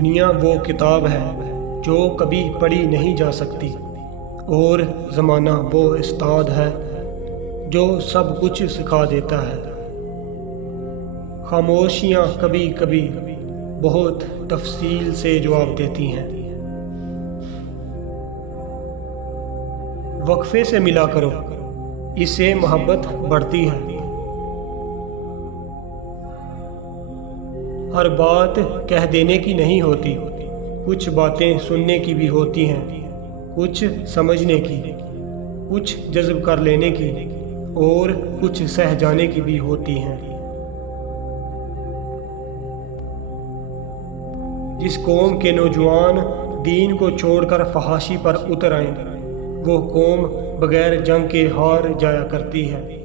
دنیا وہ کتاب ہے جو کبھی پڑھی نہیں جا سکتی، اور زمانہ وہ استاد ہے جو سب کچھ سکھا دیتا ہے۔ خاموشیاں کبھی کبھی بہت تفصیل سے جواب دیتی ہیں۔ وقفے سے ملا کرو، اس سے محبت بڑھتی ہے۔ ہر بات کہہ دینے کی نہیں ہوتی، کچھ باتیں سننے کی بھی ہوتی ہیں، کچھ سمجھنے کی، کچھ جذب کر لینے کی، اور کچھ سہ جانے کی بھی ہوتی ہیں۔ جس قوم کے نوجوان دین کو چھوڑ کر فحاشی پر اتر آئیں، وہ قوم بغیر جنگ کے ہار جایا کرتی ہے۔